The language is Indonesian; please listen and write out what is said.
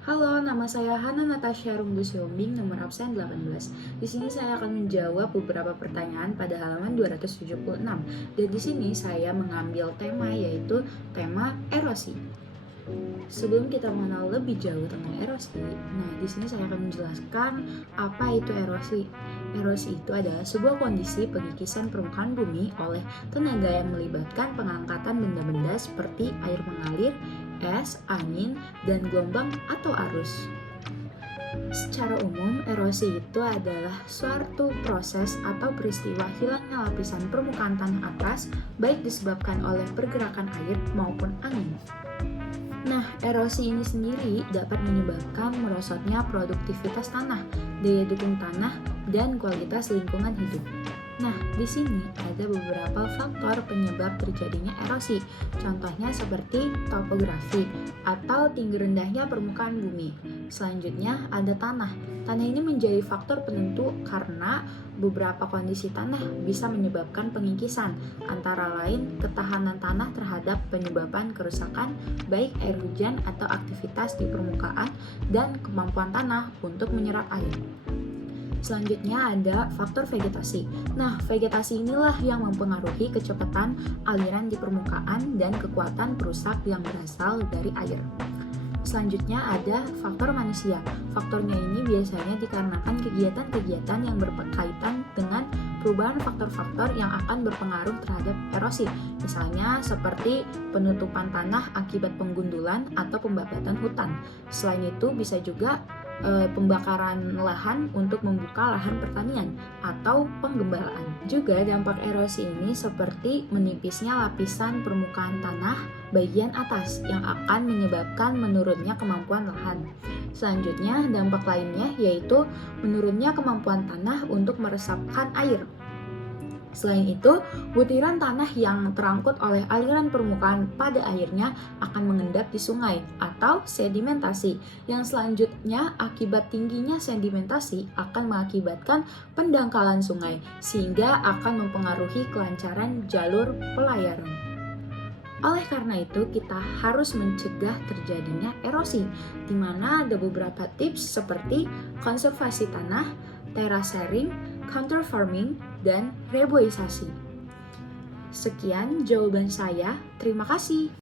Halo, nama saya Hana Natasha Rumbusiombing, nomor absen 18. Di sini saya akan menjawab beberapa pertanyaan pada halaman 276. Dan di sini saya mengambil tema yaitu tema erosi. Sebelum kita mengenal lebih jauh tentang erosi, di sini saya akan menjelaskan apa itu erosi. Erosi itu adalah sebuah kondisi pengikisan permukaan bumi oleh tenaga yang melibatkan pengangkatan benda-benda seperti air mengalir, es, angin, dan gelombang atau arus. Secara umum, erosi itu adalah suatu proses atau peristiwa hilangnya lapisan permukaan tanah atas, baik disebabkan oleh pergerakan air maupun angin. Erosi ini sendiri dapat menyebabkan merosotnya produktivitas tanah, daya dukung tanah, dan kualitas lingkungan hidup. Di sini ada beberapa faktor penyebab terjadinya erosi. Contohnya seperti topografi atau tinggi rendahnya permukaan bumi. Selanjutnya ada tanah. Tanah ini menjadi faktor penentu karena beberapa kondisi tanah bisa menyebabkan pengikisan, antara lain ketahanan tanah terhadap penyebabkan kerusakan baik air hujan atau aktivitas di permukaan dan kemampuan tanah untuk menyerap air. Selanjutnya ada faktor vegetasi. Vegetasi inilah yang mempengaruhi kecepatan aliran di permukaan dan kekuatan perusak yang berasal dari air. Selanjutnya ada faktor manusia. Faktornya ini biasanya dikarenakan kegiatan-kegiatan yang berkaitan dengan perubahan faktor-faktor yang akan berpengaruh terhadap erosi. Misalnya seperti penutupan tanah akibat penggundulan atau pembabatan hutan. Selain itu bisa juga pembakaran lahan untuk membuka lahan pertanian atau penggembalaan. Juga dampak erosi ini seperti menipisnya lapisan permukaan tanah bagian atas yang akan menyebabkan menurunnya kemampuan lahan. Selanjutnya, dampak lainnya yaitu menurunnya kemampuan tanah untuk meresapkan air. Selain itu, butiran tanah yang terangkut oleh aliran permukaan pada akhirnya akan mengendap di sungai atau sedimentasi, yang selanjutnya akibat tingginya sedimentasi akan mengakibatkan pendangkalan sungai sehingga akan mempengaruhi kelancaran jalur pelayaran. Oleh karena itu, kita harus mencegah terjadinya erosi, di mana ada beberapa tips seperti konservasi tanah, terasering, counter farming, dan reboisasi. Sekian jawaban saya. Terima kasih.